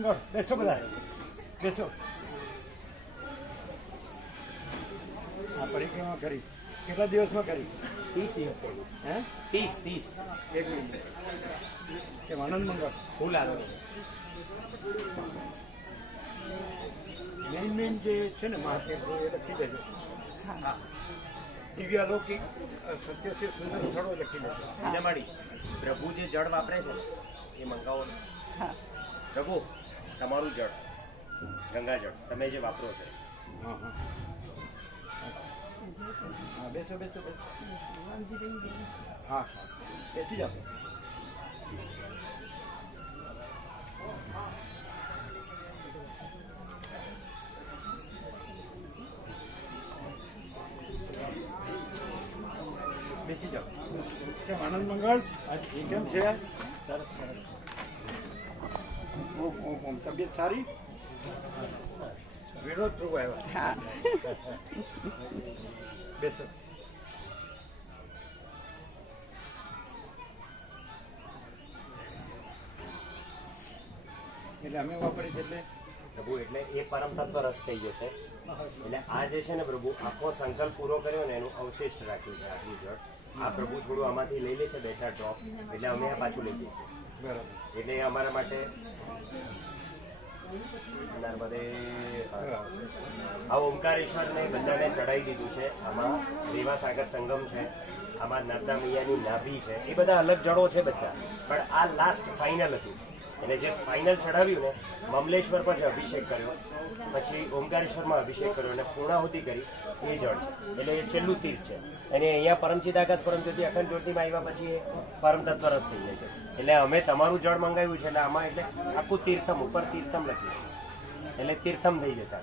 મંગળ બેસો બધા બેસો. આ પરિક્રમા કરી કેટલા દિવસમાં કરી? 30 દિવસ કરી. હે 30. એક મિનિટ કે આનંદ મંગળ ફૂલ આવે. મેઇન જે છે ને મહાત્મ્ય એ લખી દેજો. હા દિવ્ય અલૌકિક સત્ય છે સુંદર સ્થળો લખી દેજો. એટલે મળી પ્રભુ જે જળ વાપરે છે એ મંગાવો. પ્રભુ તમારું જળ ગંગાજળ તમે જે વાપરો છો. હા હા હા બેસો બેસો બેસો. હા હા બેસી જાઓ. બેસી જાઓ. કેમ આનંદ મંગળ આજ કેમ છે? સરસ સરસ. ઓમ તબિયત સારી? વિનોદ પ્રભુ આવ્યા. બેસો. એટલે અમે વાપરી છે એટલે પ્રભુ એટલે એ પરમ તત્વ રસ થઈ જશે. એટલે આ જે છે ને પ્રભુ આખો સંકલ્પ પૂરો કર્યો ને એનું અવશેષ રાખ્યું છે આટલું જળ. આ પ્રભુ થોડું આમાંથી લઈ લેશે 2-4 ડ્રોપ એટલે અમે આ પાછું લઈ જઈશું. બરાબર. એટલે એ અમારા માટે નર્મદે આ ઓમકારેશ્વરને બધાને ચડાવી દીધું છે. આમાં રેવા સાગર સંગમ છે, આમાં નર્મદા મૈયાની નાભી છે, એ બધા અલગ જળો છે બધા. પણ આ લાસ્ટ ફાઇનલ હતું. એને જે ફાઇનલ ચડાવ્યું ને મમલેશ્વર પર જે અભિષેક કર્યો, પછી ઓમકારેશ્વરમાં અભિષેક કર્યો અને પૂર્ણાહુતિ કરી એ જળ છે. એટલે એ છેલ્લું તીર્થ છે. અને અહીંયા પરમચિત આકાશ પરમજ્યોતિ અખંડ જ્યોતિમાં આવ્યા પછી એ પરમ તત્વ રસ થઈ જાય છે. એટલે અમે તમારું જળ મંગાવ્યું છે. એટલે આમાં એટલે આખું તીર્થમ ઉપર તીર્થમ લખ્યું એટલે તીર્થમ થઈ જશે.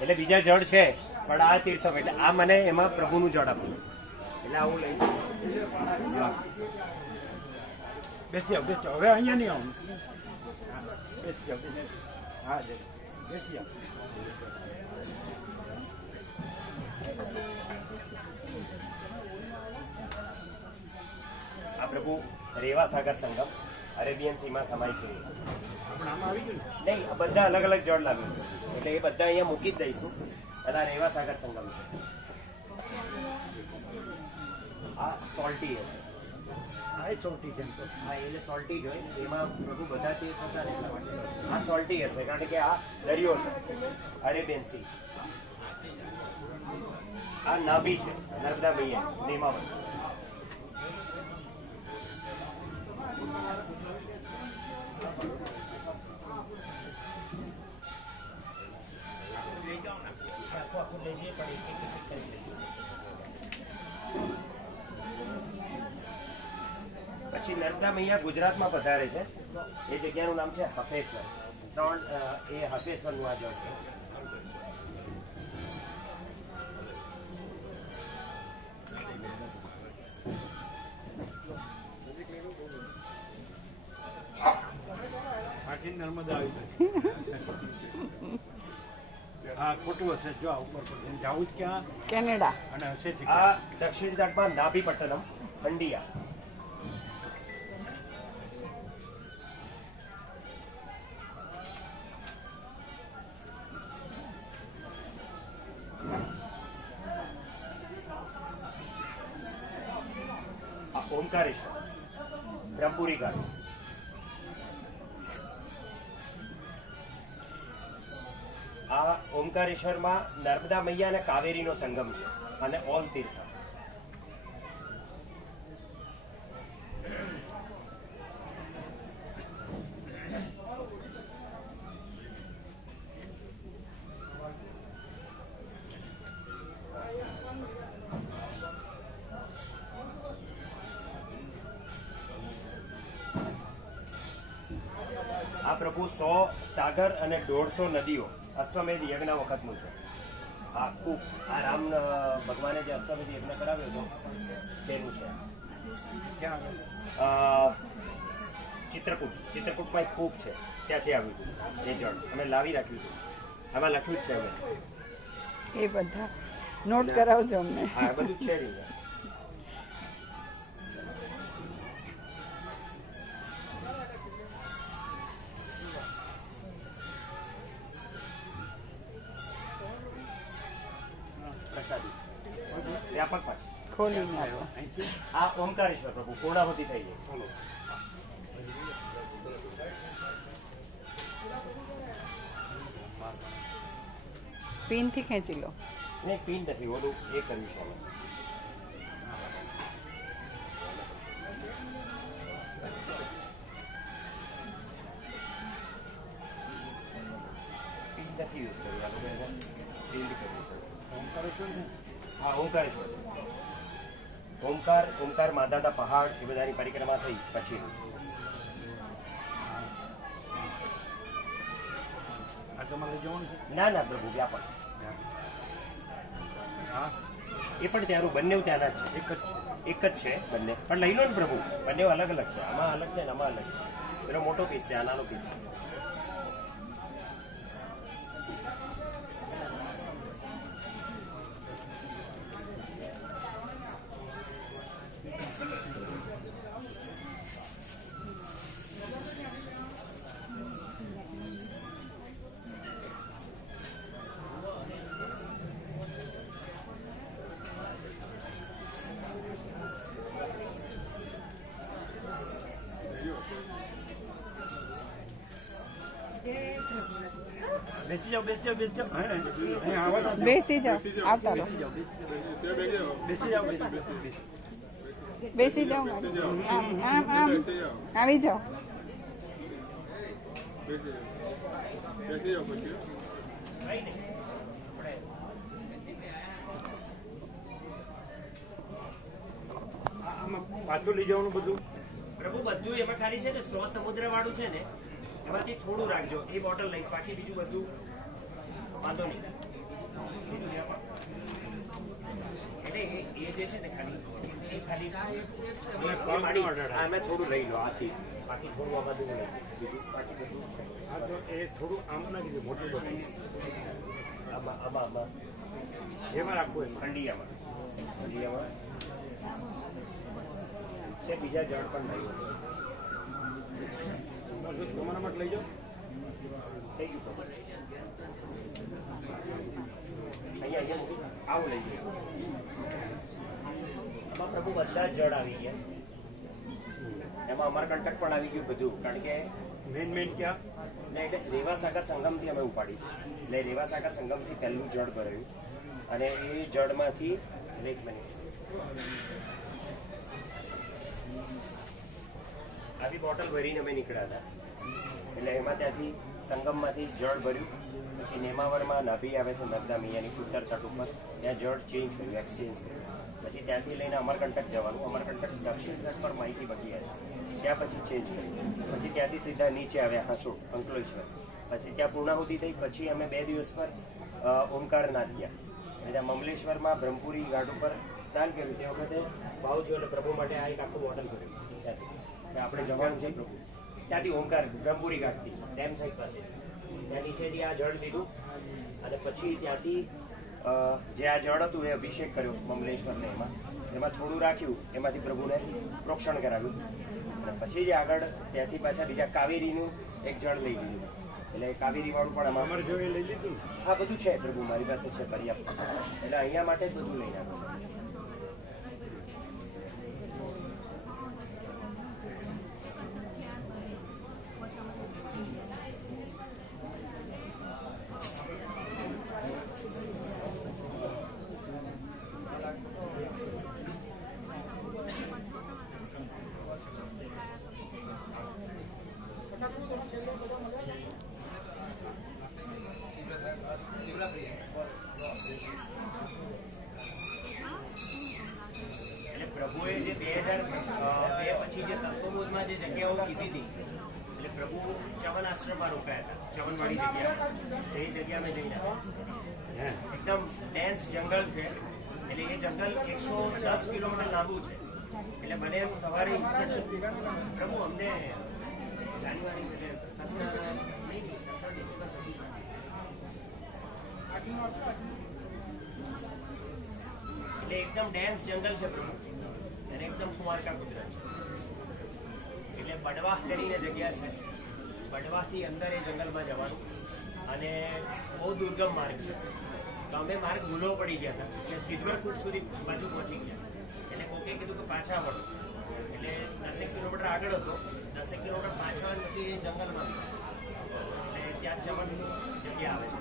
એટલે બીજા જળ છે પણ આ તીર્થમ એટલે આ મને એમાં પ્રભુનું જળ આપ્યું એટલે આવું લઈ બેસી જાઓ બેસી જાઓ. હવે અહીંયા નહીં આવું. બેસી જાઓ બેસી જાઓ. હા બેસી જાઓ. આ પ્રભુ રેવા સાગર સંગમ અરેબિયન સીમાં સમાય છે. પણ આમાં આવી ગયું નહીં આ બધા અલગ અલગ જળ લાવ્યું છે એટલે એ બધા અહીંયા મૂકી જ દઈશું. અને આ રેવા સાગર સંગમ છે. આ સોલ્ટી હશે. આ સૌથી કેમ તો હા એટલે સોલ્ટી જ હોય એમાં પ્રભુ બધા તે થતા ને એટલા માટે આ સોલ્ટી હશે કારણ કે આ દરિયો છે અરેબિયન સી. આ નાભી છે નર્મદા મૈયા નેમાવત. પછી નર્મદા મૈયા ગુજરાતમાં પધારે છે. એ જગ્યાનું નામ છે હફેશ્વર. એ હફેશ્વરનું આ જળ છે. આખી નર્મદા આવી ગઈ. હા ખોટું હશે. જો ઉપર પર જવું જ ક્યાં? કેનેડા. અને હશે આ દક્ષિણ તટમાં નાભીપટ્ટનમ હંડિયા. ઓમકારેશ્વર બ્રહ્મપુરી ઘાટ. આ ઓમકારેશ્વરમાં નર્મદા મૈયા અને કાવેરીનો સંગમ છે અને ઓલ તીર્થ. આ પ્રભુ 100 સાગર અને 150 નદીઓ અશ્વમેધ યજ્ઞ વખતનું છે. આ કૂપ આ રામ ભગવાને જે અશ્વમેધ યજ્ઞ કરાવ્યો હતો તેનું છે. ચિત્રકૂટમાં એક કૂપ છે ત્યાંથી આવ્યું હતું એ જળ અમે લાવી રાખ્યું હતું. આમાં લખ્યું જ છે અમે એ બધા નોટ કરાવજો અમને. હા બધું જ છે જ. સાદી વ્યાપક પાઠ ખોલીને આપો. આ ઓમકારેશ્વર પ્રભુ પૂર્ણાહુતિ થઈ ગઈ. પિનથી ખેંચી લો. ને પિન નથી ઓલું એ કર્યું છે અમે. પિન નથી યુઝ કર્યું આ લોકો એને સીલ્ડ કર્યું છે. હા ઓમકારેશ્વર ઓમકાર માધાના પહાડ એ બધાની પરિક્રમા થઈ પછી ના પ્રભુ વ્યાપક એ પણ ત્યાંનું બંને ત્યાંના જ છે. એક જ છે બંને પણ લઈ લો ને પ્રભુ બંને અલગ અલગ છે. આમાં અલગ છે ને આમાં અલગ છે. એનો મોટો પીસ છે આ નાનો પીસ છે. બેસી જાઓ અહીંયા આવવાના બેસી જાઓ. આવતા રહો. બેસી જાઓ બેસી જાઓ મારી. આમ આવી જાઓ. આમાં પાછું લઈ જવાનું બધું પ્રભુ બધું એમાં ખાલી છે ને 100 સમુદ્ર વાળું છે ને એમાંથી થોડું રાખજો. એ બોટલ લઈશ બાકી બીજું બધું વાંધો નહીં. એટલે એ જે છે ને ખાલી આમાં થોડું લઈ લો આથી બાકી થોડું આમાં બધું લઈ બીજું બાકી બધું હા તો એ થોડું આમ નાખી દે મોટું બધું આમાં એમાં રાખવું એમાં ખંડિયામાં છે બીજા જળ પણ લઈ તમારા માટે લઈ જાઓ થઈ ગયું અહીંયા આવું લઈ ગયું. આમાં પ્રભુ બધા જ જળ આવી ગયા. એમાં અમરકંટક પણ આવી ગયું બધું કારણ કે મેન ક્યાં ને એટલે રેવાસાગર સંગમથી અમે ઉપાડી એટલે રેવાસાગર સંગમથી પહેલું જળ ભરાયું અને એ જળમાંથી એક મિનિટ આવી બોટલ ભરીને અમે નીકળ્યા હતા. એટલે એમાં ત્યાંથી સંગમમાંથી જળ ભર્યું પછી નેમાવરમાં નાભી આવે છે નર્મદા મૈયાની ઉત્તર તટ ઉપર ત્યાં જળ ચેન્જ કર્યું એક્સચેન્જ કર્યું. પછી ત્યાંથી લઈને અમરકંટક જવાનું. અમરકંટક દક્ષિણ તટ પર માહિતી બગી છે ત્યાં પછી ચેન્જ કર્યું. પછી ત્યાંથી સીધા નીચે આવ્યા હાંસોડ અંકલેશ્વર. પછી ત્યાં પૂર્ણાહુતિ થઈ. પછી અમે 2 દિવસ પર ઓમકારનાથ ગયા. ત્યાં મમલેશ્વરમાં બ્રહ્મપુરી ઘાટ ઉપર સ્નાન કર્યું. તે વખતે ભાવજીઓ અને પ્રભુ માટે આ એક આખું બોટલ કર્યું ત્યાંથી આપણે જવાનું છે પ્રભુ. ત્યાંથી ઓમકાર બ્રહ્મપુરી ઘાટથી ડેમ સાઈડ પાસે ત્યાં નીચેથી આ જળ લીધું અને પછી ત્યાંથી જે આ જળ હતું એ અભિષેક કર્યો મમલેશ્વરને. એમાં થોડું રાખ્યું. એમાંથી પ્રભુને પ્રોક્ષણ કરાવ્યું અને પછી જે આગળ ત્યાંથી પાછા બીજા કાવેરીનું એક જળ લઈ લીધું. એટલે કાવેરી વાળું પણ અમારે જો એ લઈ લીધું હા બધું છે પ્રભુ મારી પાસે છે પર્યાપ્ત. એટલે અહીંયા માટે જ બધું લઈ આવ્યું. પ્રભુએ જે 2002 પછી જે તત્વબોધમાં જે જગ્યાઓ કીધી હતી એટલે પ્રભુ ચવન આશ્રમમાં રોકાયા હતા. ચવનવાળી જગ્યા એ જગ્યા મેં જઈને એકદમ ડેન્સ જંગલ છે. એટલે એ જંગલ 110 કિલોમીટર લાંબુ છે. એટલે મને એમ સવારે ઇન્સ્ટ્રક્શન પ્રભુ અમને જાન્યુઆરી સત્યનારાયણ નહીં 17 ડિસેમ્બર પછી એટલે એકદમ ડેન્સ જંગલ છે પ્રભુ અને એકદમ કુમારકા કુદરત છે. એટલે બડવાહ કરીને જગ્યા છે. બડવાહથી અંદર એ જંગલમાં જવાનું અને બહુ દુર્ગમ માર્ગ છે. તો અમે માર્ગ ભૂલો પડી ગયા હતા એટલે સિલ્વરકુટ સુધી બાજુ પહોંચી ગયા એટલે કોકે કીધું કે પાછા વળો એટલે 10 કિલોમીટર આગળ હતો 10 કિલોમીટર પાછા પછી જંગલમાં એટલે ત્યાં જવાની જગ્યા આવે છે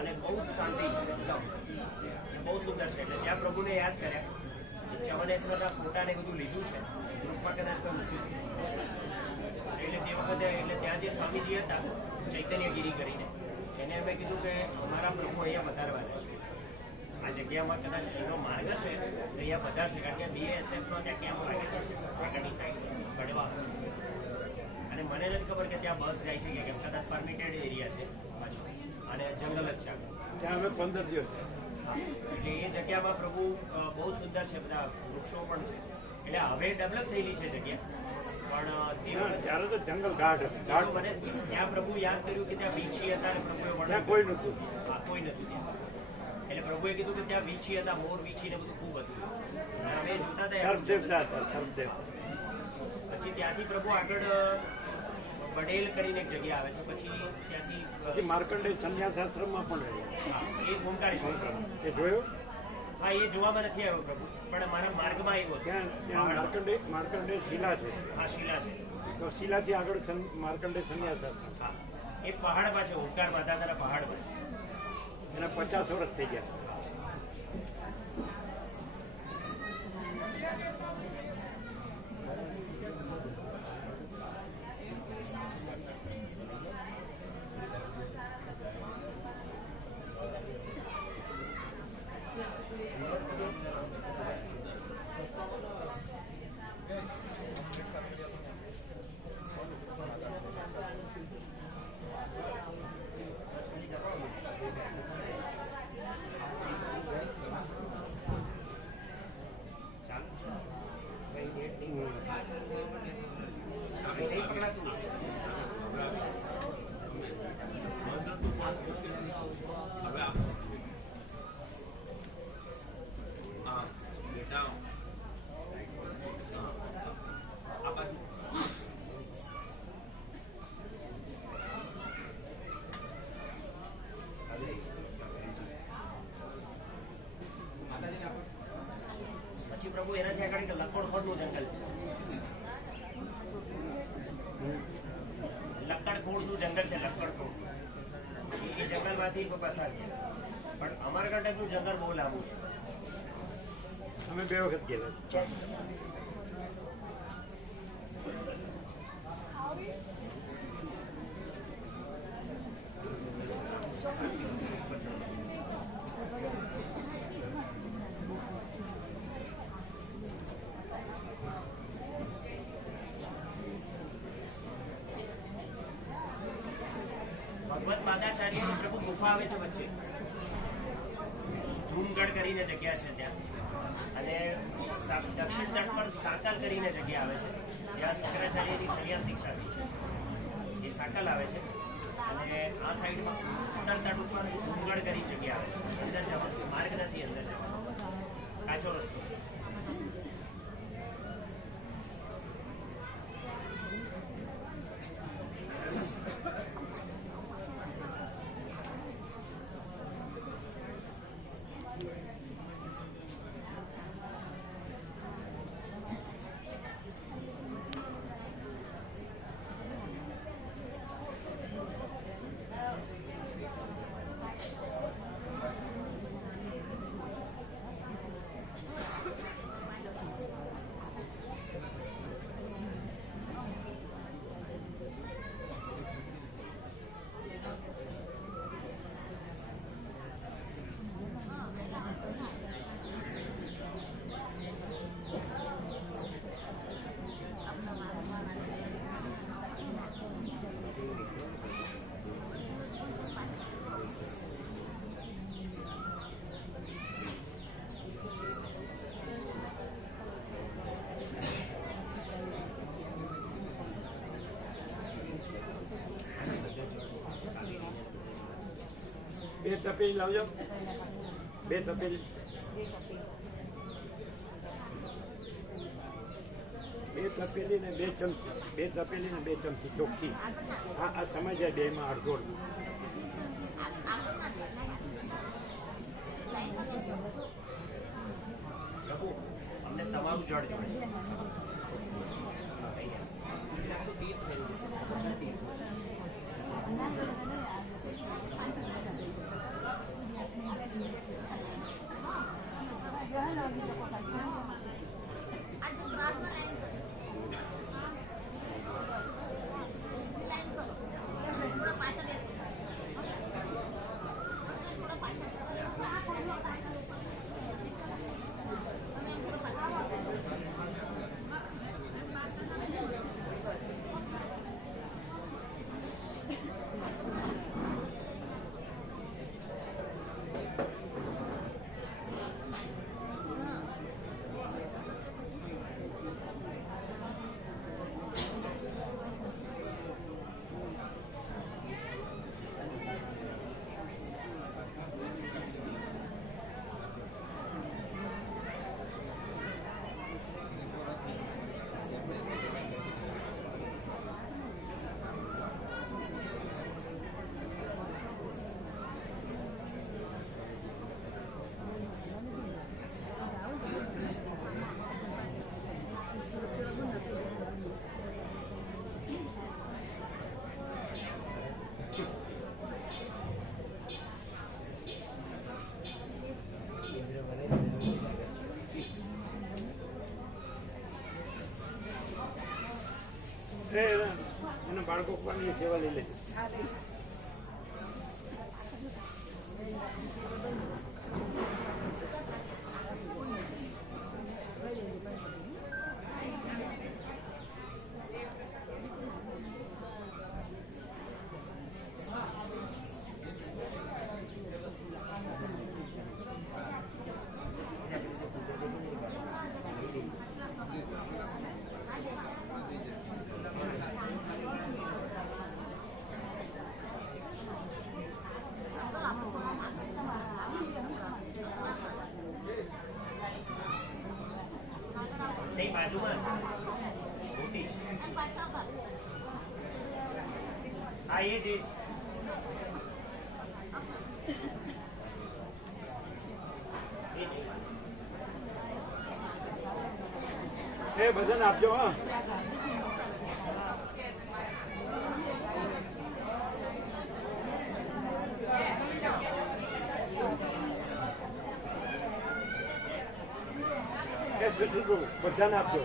અને બહુ જ શાંતિ એકદમ બહુ સુંદર છે એટલે ત્યાં પ્રભુને યાદ કર્યા ચવનેશ્વરના ફોટાને બધું લીધું છે ગ્રુપમાં કદાચ કોઈ મૂક્યું એટલે તે વખતે એટલે ત્યાં જે સ્વામીજી હતા ચૈતન્યગીરી કરીને એને અમે કીધું કે અમારા પ્રભુ અહીંયા વધારવાના છે આ જગ્યામાં કદાચ એનો માર્ગ હશે તો અહીંયા વધારશે કારણ કે BSFનો ત્યાં કેમ્પ લાગે છે આગળની સાઈડ ગઢવા અને મને નથી ખબર કે ત્યાં બસ જાય છે કે કેમ કદાચ પરમિટેડ એરિયા છે પાછું અને જંગલ જ છે ત્યાં અમે 15 દિવસ એટલે એ જગ્યામાં પ્રભુ બહુ સુંદર છે બધા વૃક્ષો પણ છે એટલે હવે ડેવલપ થયેલી છે જગ્યા પણ ત્યારે તો જંગલ ઘાટ મને ત્યાં પ્રભુ યાદ કર્યું કે ત્યાં વીછી હતા અને પ્રભુએ ત્યાં કોઈ નહોતું કોઈ નથી ત્યાં એટલે પ્રભુએ કીધું કે ત્યાં વીછી હતા મોર વીછી ને બધું ખૂબ હતું અને અમે જોતા હતા સર્પદેવતા હતા સર્પદેવ પછી ત્યાંથી પ્રભુ આગળ બડેલ કરીને એક જગ્યા આવે છે પછી ત્યાંથી પછી માર્કંડેય સંન્યાસાશ્રમમાં પણ રહ્યા હા એ ઓમકારેશ્વર એ જોયો હા એ જોવામાં નથી આવ્યો પ્રભુ પણ મારા માર્ગમાં આવ્યો ત્યાં માર્કંડેય શિલા છે હા શિલા છે તો શિલાથી આગળ માર્કંડેય સંન્યાસાશ્રમ હા એ પહાડમાં છે ઓમકાર માતાના પહાડમાં એના 50 વર્ષ થઈ ગયા પછી પ્રભુ એનાથી આગળ લક્કડખોડનું જંગલ છે લક્કડખોડનું જંગલ છે લક્કડખોડ એ જંગલમાંથી પસાર થયા પણ અમરકંટકનું જંગલ બહુ લાંબુ છે અમે 2 વખત ગયેલા ભગવત પાદાચાર્યની પ્રભુ ગુફા આવે છે વચ્ચે ધૂમગઢ કરીને જગ્યા છે ત્યાં અને દક્ષિણ તટ પર સાકલ કરીને જગ્યા આવે છે ત્યાં શંકરાચાર્યની સંન્યાસ દીક્ષા થઈ છે એ સાકલ આવે છે અને આ સાઈડમાં ઉત્તર તટ ઉપર ધૂમગઢ કરી જગ્યા આવે છે અંદર જવાનું માર્ગ નથી અંદર જવાનો કાચો રસ્તો બે તપેલી લાવજો 2 તપેલી 2 તપેલી ને 2 ચમચી 2 તપેલી ને 2 ચમચી ચોખ્ખી આ સમજ જાય 2 માં અડધો પ્રભુ અમને તમારું જળ જોઈએ. એના બાળકો પણ સેવા લઈ લેજો. તે બાજુમાં મોટી હા એ જ એ બધાને આપજો. હા બધાને આપજો.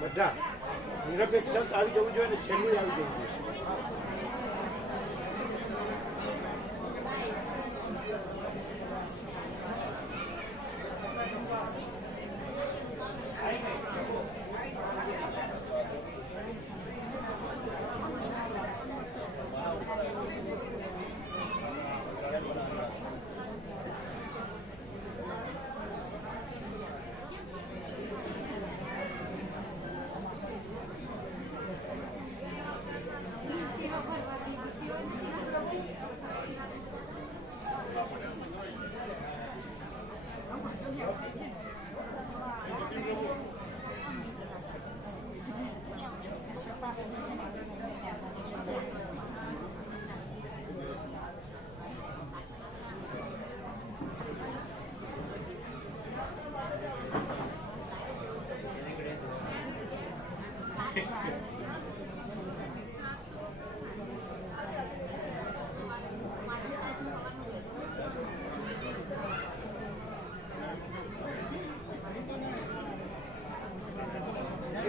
બધા નિરપેક્ષ આવી જવું જોઈએ ને છેલ્લું આવી જવું જોઈએ.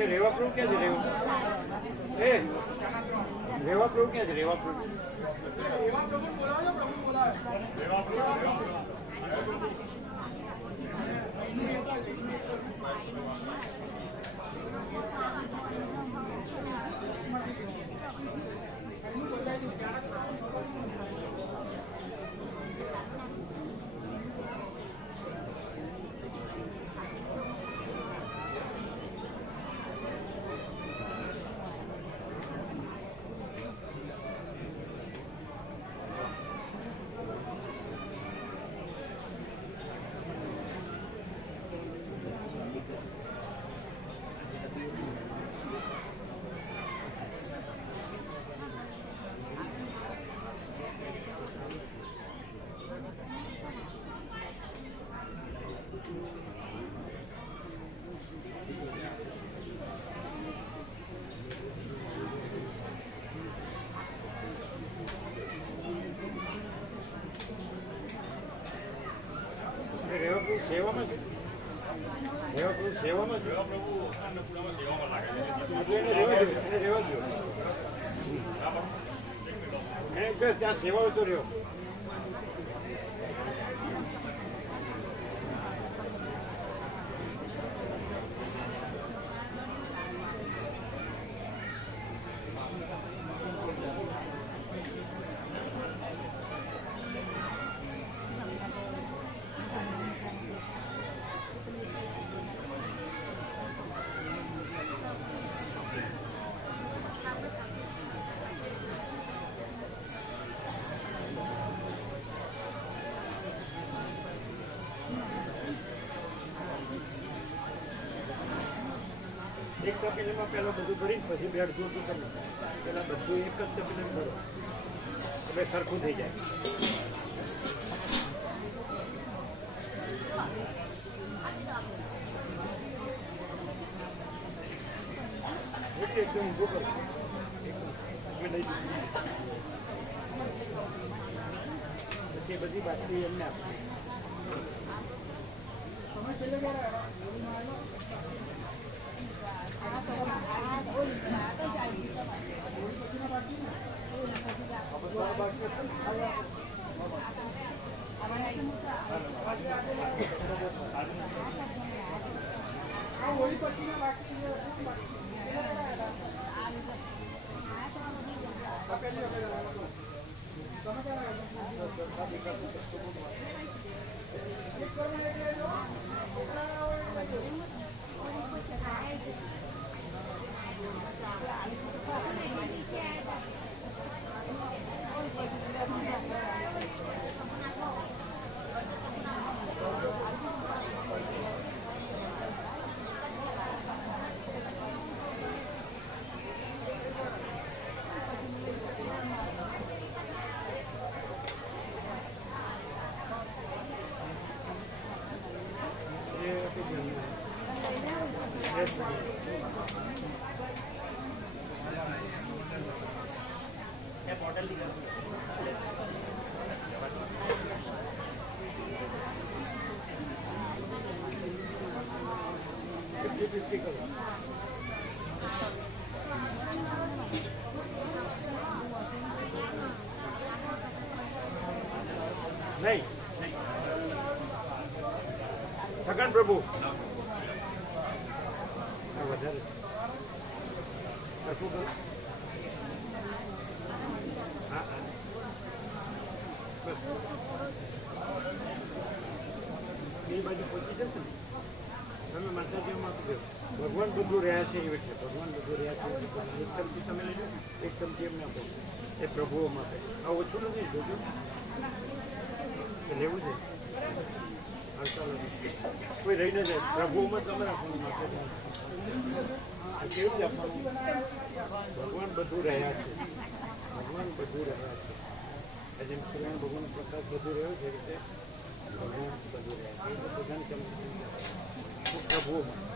રેવા પ્રૂફ ક્યાં છે? રેવા પ્રૂફ ક્યાં છે? રેવા પ્રૂફ સેવામાં છે સેવામાં એટલે એને રહેવા દો એને કહે ત્યાં સેવા તો રહ્યો એક તપેલીમાં પહેલાં બધું ભરી પછી બેડ જોતું તમે પહેલાં બધું એક જ તપેલી ભરો એટલે સરખું થઈ જાય એટલે એકદમ ઊભું કરો અમે લઈ દીધું પછી બધી બાટલી એમને આપી નહીં છગન પ્રભુ વધારે સરખું કરો હા બસ બે બાજુ પહોંચી જશે ને તમે માતાજીમાં આપી દો ભગવાન બધું રહ્યા છે એ વચ્ચે ભગવાન બધું રહ્યા છે એક ચમચી તમે લઈ લો એક ચમચી એમને આપો એ પ્રભુઓ માટે આ ઓછું નથી જોજો લેવું છે કોઈ રહી ન જાય પ્રભુમાં તમે રાખવું કેવું છે આપવાનું ભગવાન બધું રહ્યા છે ભગવાન બધું રહ્યા છે જેમ કલ્યાણ ભગવાન પ્રકાશ બધું રહ્યો છે રીતે ભગવાન બધું રહ્યા છે બધાને પ્રભુઓમાં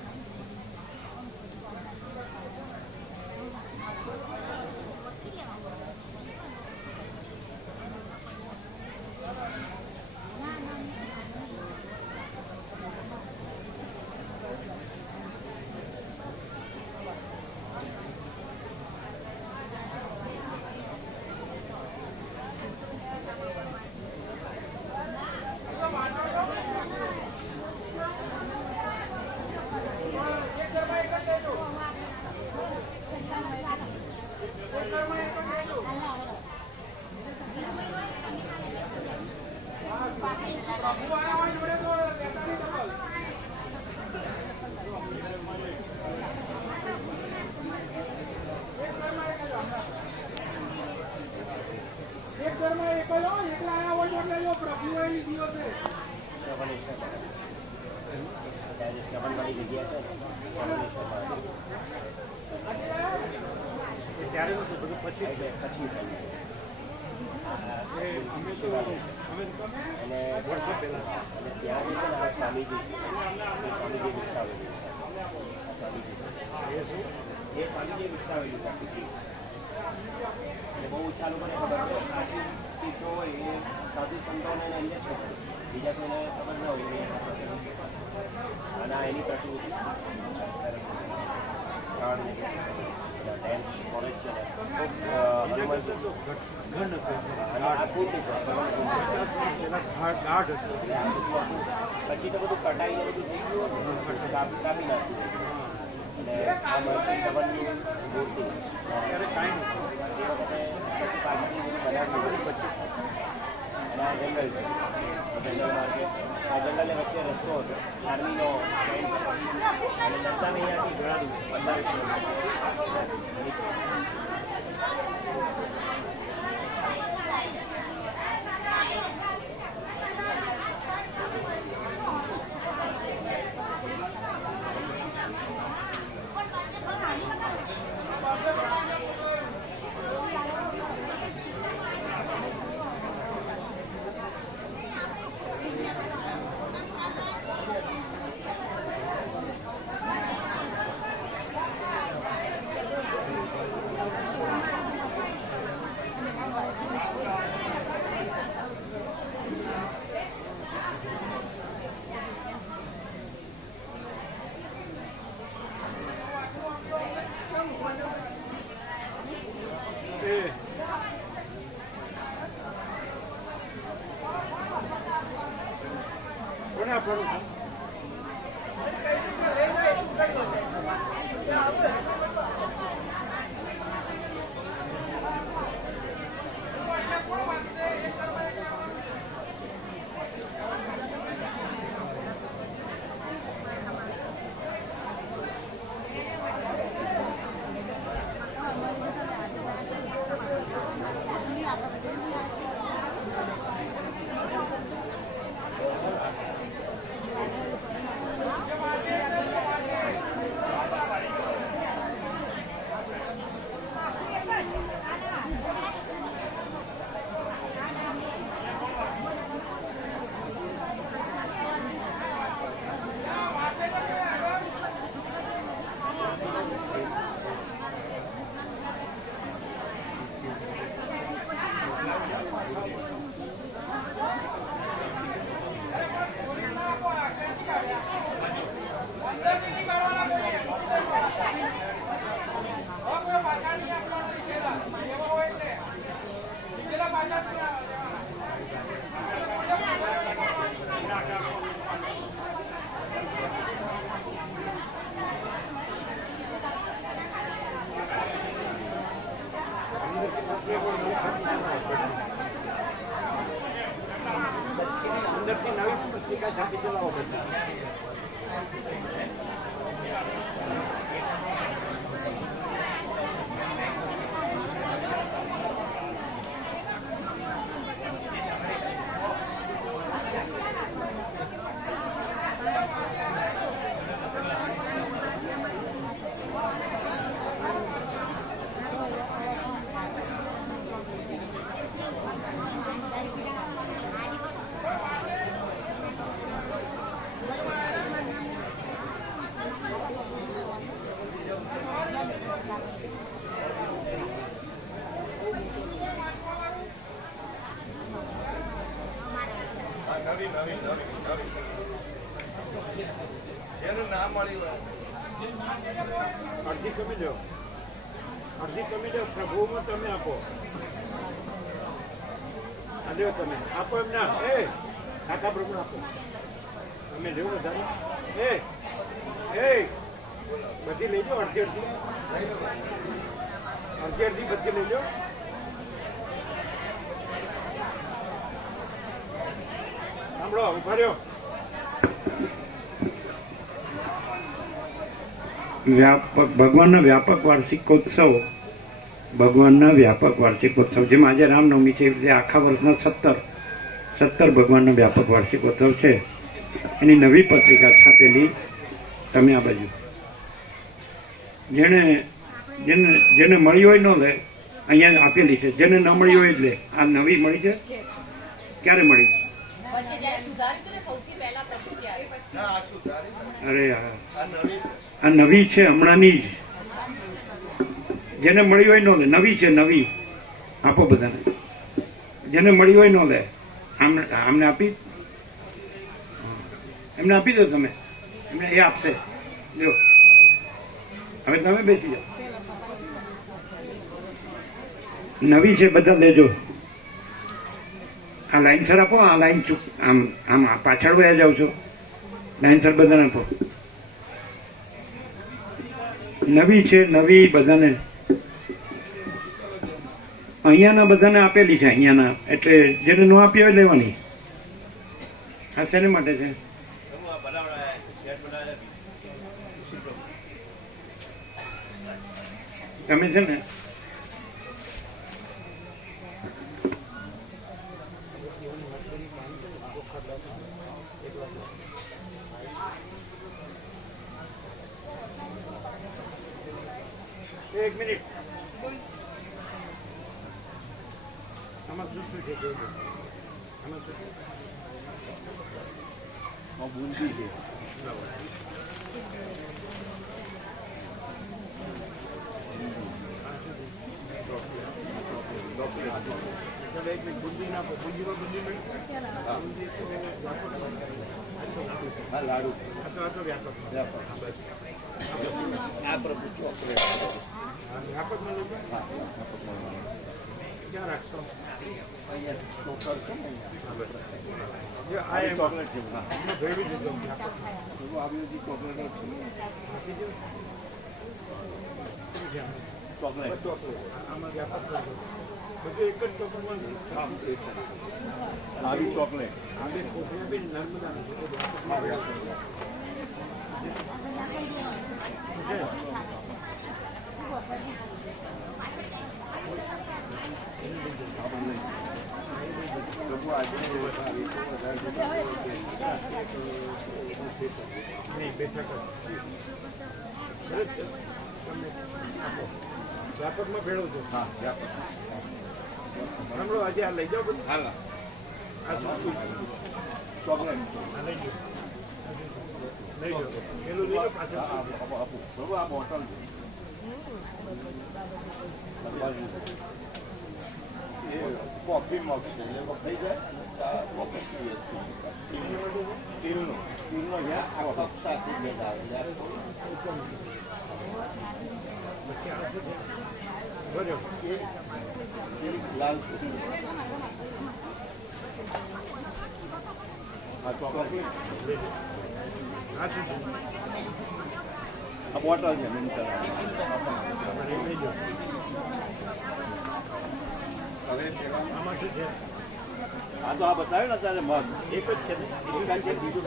ત્યારે નતું બધું પછી અમે તો અને વર્ષો પહેલાં અને ત્યાં જે છે ને આ સ્વામીજી વિકસાવેલું સ્વામીજી એ શું એ સ્વામીજીએ વિકસાવેલું છે અને બહુ ઓછા લોકોને ખબર છે પ્રાચીન ચીજો હોય એ સાધુ સંતોને અન્ય છે બીજા કોઈને ખબર ના હોય અને આ એની પ્રકૃતિ ડેન્સ ફોરેસ્ટ છે ને ખૂબ હનુમાન ઘન અને આ કુંડ છે ગાઢ હતું. પછી તો બધું કટાઈને બધું થઈ ગયું કાપી નાખ્યું અને આ મહર્ષિ ચવનની મૂર્તિ ત્યારે કાંઈ નહોતું. એ વખતે પછી પાછી બનાવી પછી અને આ જંગલ છે જંગલ માર્કેટ આ જંગલની વચ્ચે રસ્તો હતો આર્મીનો કેમ્પ છે અને નર્મદા અહીંયાથી ઘણા દૂર 15 કિલોમીટર નીચે કોને આપવાનું? અંદરથી નવી પુસ્તિકા છાપી ચલાવો બધા. જેનું નામ મળ્યું અડધી કમી દો, અડધી કમી દો, પ્રભુમાં તમે આપો. આ લ્યો તમે આપો એમને. એ કાકા પ્રભુ આપો. તમે લેવો વધારે. એ બધી લઈ લો, અડધી અડધી બધી લઈ લો. સાંભળો, ઉભા રહ્યો. ભગવાનના વ્યાપક વાર્ષિકોત્સવ, ભગવાનના વ્યાપક વાર્ષિકોત્સવ જેમ આજે રામનવમી છે એવી રીતે આખા વર્ષના 17 ભગવાનના વ્યાપક વાર્ષિકોત્સવ છે. એની નવી પત્રિકા છાપેલી તમે આ બાજુ જેને મળી હોય ન લે, અહીંયા આપેલી છે. જેને ન મળી હોય જ લે. આ નવી મળી છે. ક્યારે મળી? અરે આ નવી છે, હમણાંની જ. જેને મળી હોય ન લે. નવી છે, નવી. આપો બધાને. જેને મળી હોય ન લે. આમને આપી. એમને આપી દો તમે, એમને એ આપશે. જો હવે તમે બેસી જાઓ. નવી છે, બધા લેજો. આ લાઈન સર આપો, આ લાઈન ચૂક આમ આમ પાછળ વયા જાવ છો. લાઈન સર બધાને આપો. નવી છે, નવી બધાને અહીંયાના બધાને આપેલી છે. અહીંયાના એટલે જેને ન આપી હોય લેવાની. આ શેને માટે છે? તમે છે ને એક મિનિટ આમાં શું શું છે? આમાં શું બુંદી છે. બુંદી નાખો. બુંદીમાં બુંદી હા લાડુ આ પ્રભુ ચોકલેટ વ્યાપકમાં લોકો ક્યાં રાખશો? આ ચોકલેટ છે. ભેળવી દીધો ચોકલેટ આમાં વ્યાપક બધું એક જ ચોકલેટમાં આવી ચોકલેટ આવી કોકલેટ બી નર્મદા વ્યાપકમાં ભેળવજો. હા વ્યાપક સાંભળો, આજે આ લઈ જાઓ બધું. હાલ આ શું ચોકલેટ લઈ જાઓ. પેલું લઈ જાઓ પાછળ. પ્રભુ આ બોટલ છે, કોફી મગ છે, એ થઈ જાય કોફી સ્ટીલનો છે. આ કપ સાથે બે આવે લાલ આ ચોકલેટ આ બોટલ છે મિન્ટર. હવે આમાં શું છે? આ તો આ બતાવ્યું ને અત્યારે મગ એક જ છે ને, બીજું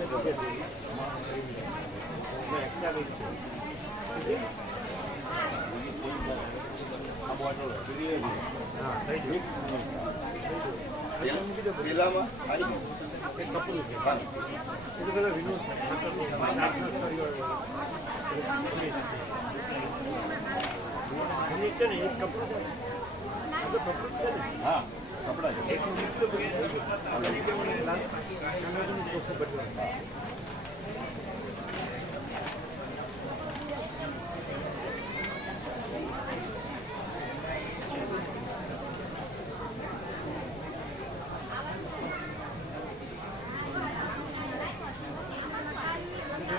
એક્સ્ટ્રા લઈ છે. આ બોટલ હા થઈ ગયું. પેલામાં એક કપડું છે. એટલે બધા વિનોદ છે ને, એક કપડું છે. કપડું છે ને? હા કપડા છે. એક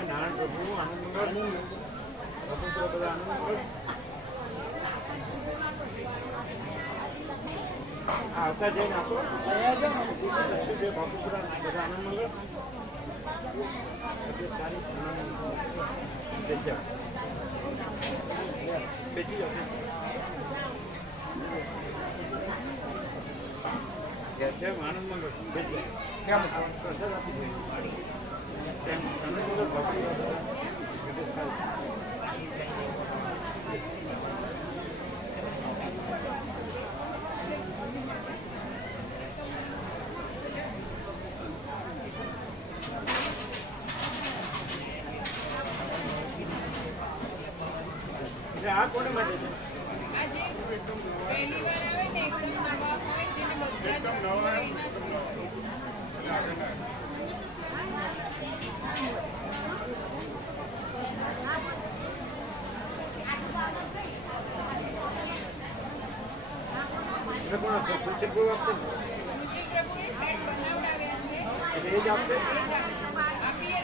નારાયણ પ્રભુ આનંદ મંગળ બધા આનંદ મંગળ આવતા જઈને આપો. બાપુપુરા બધા આનંદ મંગળ સારી બેસી જાઓ. આનંદ મંગળ બેસી કેમ પ્રસાદ આપી દે. આનંદ મંગળ બાપુપુરા આ કોને માટે છે? પહેલી વાર આવે ને એકદમ નવા હોય જેને બધા હોય એના સુશીલ પ્રભુ આપશે ને? પ્રભુએ સેટ બનાવડાવ્યા છે. એ જ આપશે. આપીએ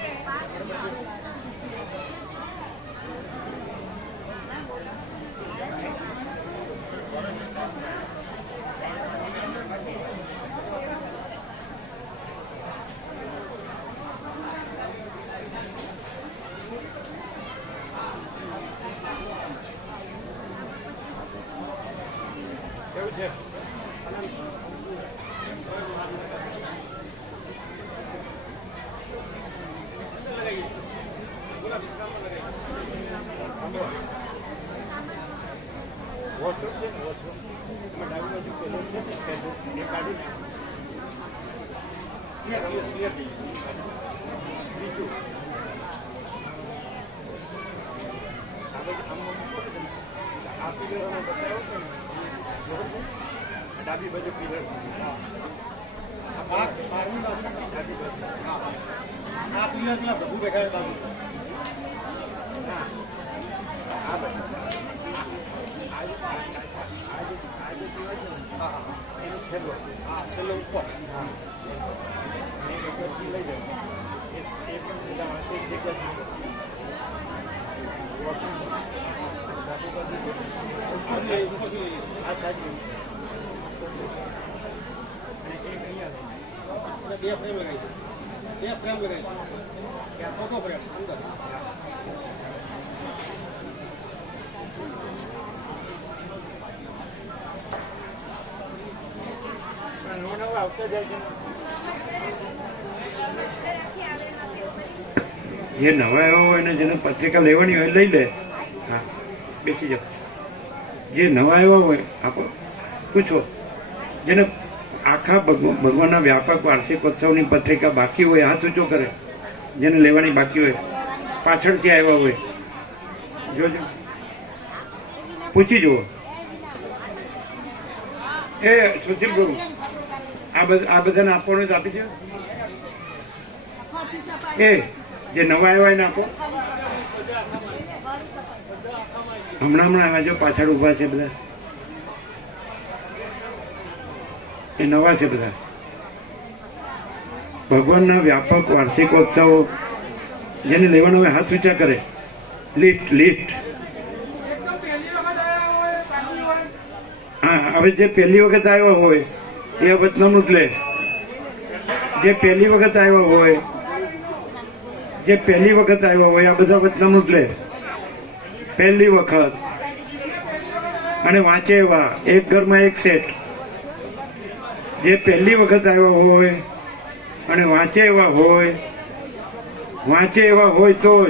છે વોશરૂમ છે વોશરૂમ એમાં ડાબી બાજુ પેલો છે ને એ કાઢી ક્લિયર ક્લિયર થઈ ગયું બીજું આ બાજુ આમ આ પિલર અમે બતાવ્યો છે ને બરોબર ડાબી બાજુ પિલર ડાબી બાજુ આ પિલર ના પ્રભુ બેઠા બાજુ હા આ બાજુ એનો છેલ્લો છેલ્લો ઉપર હા એ ઉપરથી લઈ જાઓ એ પણ બધા માટે એક જગ્યા આ સાચું અને એક અહીંયા બે ફ્રેમ લગાવી છે ત્યાં ફોટો ફ્રેમ અંદર જે નવા આવ્યા હોય ને જેને પત્રિકા લેવાની હોય લઈ લે. હા બેસી જાઓ. જે નવા આવ્યા હોય આપો પૂછો. જેને આખા ભગવાનના વ્યાપક વાર્ષિક ઉત્સવની પત્રિકા બાકી હોય હાથ ઊંચો કરે. જેને લેવાની બાકી હોય પાછળથી આવ્યા હોય જોજો પૂછી જુઓ. એ સુશીલ ગુરુ આ બધાને આપવાનું તો આપી દો. એ જે નવા આવ્યા એને આપો. હમણાં આવ્યા જો પાછળ ઊભા છે બધા એ નવા છે બધા. ભગવાનના વ્યાપક વાર્ષિકોત્સવ જેને લેવાનો હોય હાથ ઊંચા કરે. લિફ્ટ લિફ્ટ હા હવે જે પહેલી વખત આવ્યો હોય એ વતનામૃત લે. જે પહેલી વખત આવ્યો હોય આ બધા વતનામૃત લે પહેલી વખત અને વાંચે એવા એક ઘરમાં એક સેટ. જે પહેલી વખત આવ્યા હોય અને વાંચે એવા હોય તો જ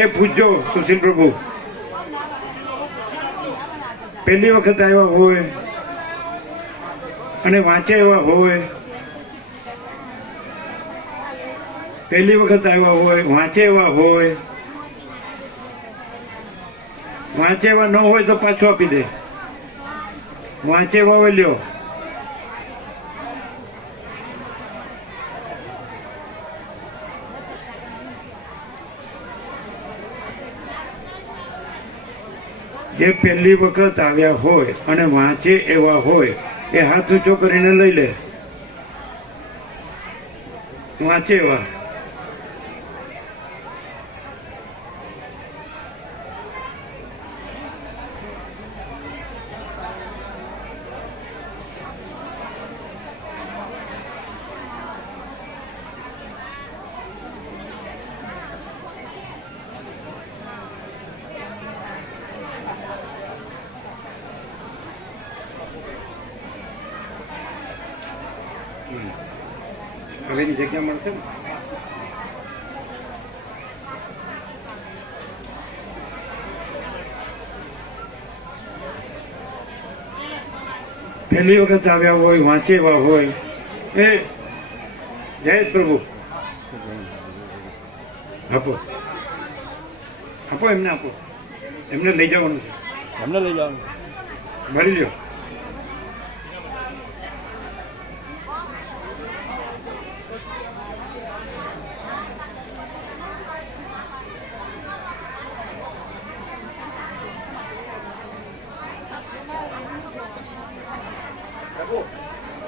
એ પૂછજો સુશીલ પ્રભુ. પહેલી વખત આવ્યા હોય અને વાંચે એવા હોય પહેલી વખત આવ્યા હોય વાંચે એવા ન હોય તો પાછું આપી દે. વાંચે એવા હોય લ્યો. જે પહેલી વખત આવ્યા હોય અને વાંચે એવા હોય એ હાથ ઊંચો કરીને લઈ લે. વાંચે એવા હવેની જગ્યા મળશે ને. પહેલી વખત આવ્યા હોય વાંચે એવા હોય એ જય પ્રભુ આપો એમને આપો. એમને લઈ જવાનું છે. ભરી લ્યો.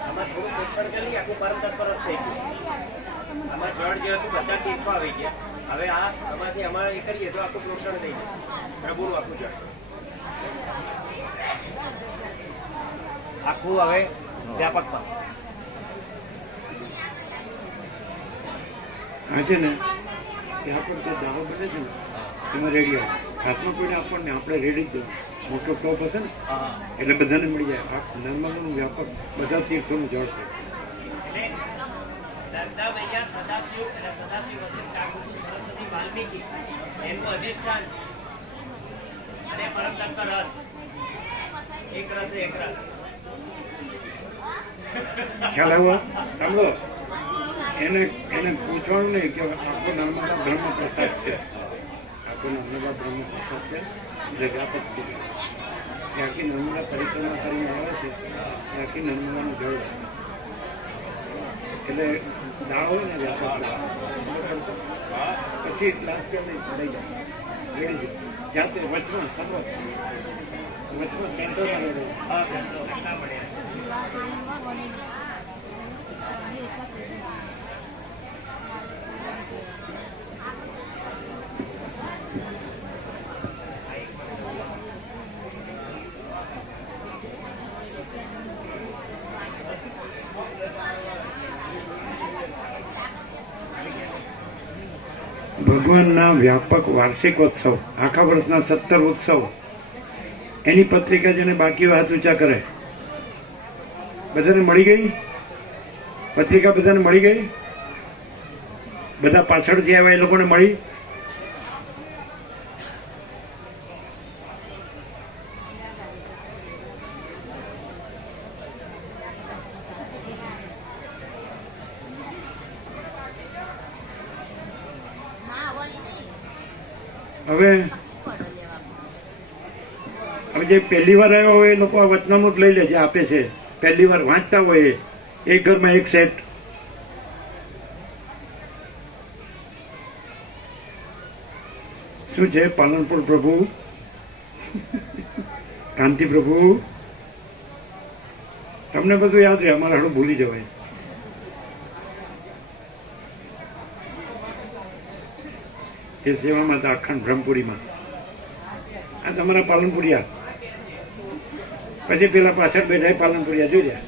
આમાં થોડું પોષણ કરી આખું પરંપરા પરસ થઈ ગયું. આમાં જળ જે હતું બધા ટીપમાં આવી ગયા. હવે આમાંથી અમારે એ કરીએ તો આખું પોષણ થઈ જાય પ્રભુનું આખું જળ આખું હવે વ્યાપકમાં આ છે ને ત્યાં પણ જે દાવા બને છે ને એમાં રેડી આવે. હાથમાં કોઈને આપણને આપણે રેડી જ દો. મોટો ટોપ હશે ને એટલે બધાને મળી જાય. આ નર્મદાનું વ્યાપક બધા તીર્થોનું જળ છે. નર્મદા મૈયા સદાશિવ અને સદાશિવ વશિષ્ઠ કાકુસુ સરસ્વતી વાલ્મીકી એનું અધિષ્ઠાન અને પરમ તત્વ રસ એક રસ એક રસ ખ્યાલ આવ્યો? સાંભળો, એને પૂછવાનું નહીં કે આખો નર્મદા બ્રહ્મ પ્રસાદ છે. આખો નર્મદા બ્રહ્મ પ્રસાદ છે, જે વ્યાપક છે. એ આખી નર્મદા પરિક્રમા કરીને આવે છે, એ આખી નર્મદાનું જળ છે. એટલે દાળ હોય ને વ્યાપક પછી લાસ્ટ નહીં ચડાઈ જાય જાતે વચમાં સર્વત વચમાં સેન્ટર ભગવાનના વ્યાપક વાર્ષિક ઉત્સવ, આખા વર્ષના 17 ઉત્સવ, એની પત્રિકા જેને બાકી હાથ ઊંચા કરે. બધાને મળી ગઈ પત્રિકા? બધાને મળી ગઈ? બધા પાછળથી આવ્યા એ લોકોને મળી? હવે જે પહેલી વાર આવ્યા હોય એ લોકો આ વચનામૃત લઈ લે, જે આપે છે પહેલી વાર વાંચતા હોય એક ઘરમાં એક સેટ. શું છે? પાલનપુર પ્રભુ, કાંતિ પ્રભુ, તમને બધું યાદ રહે, અમારે હાડું ભૂલી જવાય. એ સેવામાં હતા અખંડ બ્રહ્મપુરીમાં. આ તમારા પાલનપુરિયા. પછી પેલા પાછળ બેઠા પાલનપુરિયા જોઈ રહ્યા.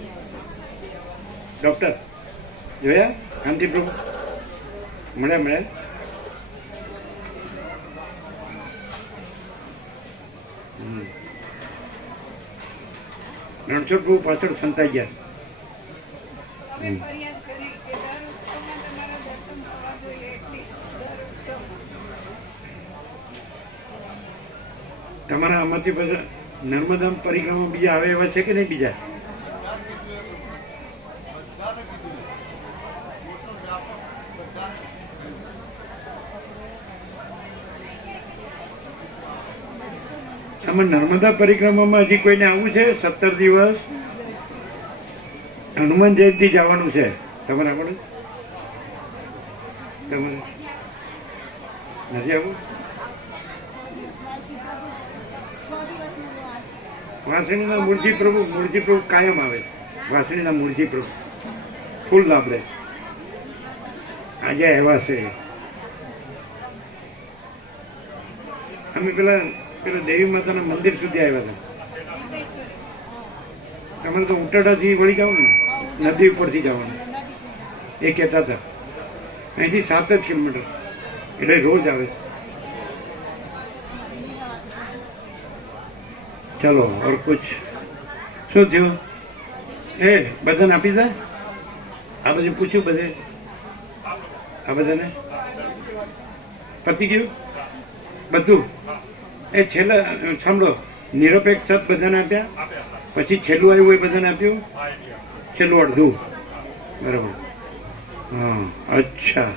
ડોક્ટર જોયા? કાંતિ પ્રભુ મળ્યા? રણછોડ પ્રભુ પાછળ સંતાઈ ગયા. અમે ફરિયાદ કરી કે દર ઉત્સવમાં તમારા દર્શન થવા જોઈએ એટલીસ્ટ દર ઉત્સવમાં. તમારા આમાંથી બધા નર્મદા પરિક્રમા બીજા આવે એવા છે કે નહીં? બીજા આમાં નર્મદા પરિક્રમામાં હજી કોઈને આવવું છે? 17 દિવસ હનુમાન જયંતિ જવાનું છે. તમારે આવડે? તમારે નથી આવવું? વાસણીના મૂળજી પ્રભુ કાયમ આવે. વાસણીના મૂળજી પ્રભુ ફૂલ લાભ લે. આજે આવ્યા છે. અમે પેલા દેવી માતાના મંદિર સુધી આવ્યા હતા. તમારે તો ઉટાડાથી વળી જવાનું ને, નદી ઉપરથી જવાનું. એ કહેતા હતા અહીંથી 7 જ કિલોમીટર, એટલે રોજ આવે. ચલો ઓર કુછ? શું થયું? એ બધાને આપી દે. આ બધું પૂછ્યું બધે? આ બધાને પતી ગયું બધું? એ છેલ્લા સાંભળો, નિરપેક્ષ છત બધાને આપ્યા, પછી છેલ્લું આવ્યું એ બધાને આપ્યું, છેલ્લું અડધું. બરાબર. હા, અચ્છા.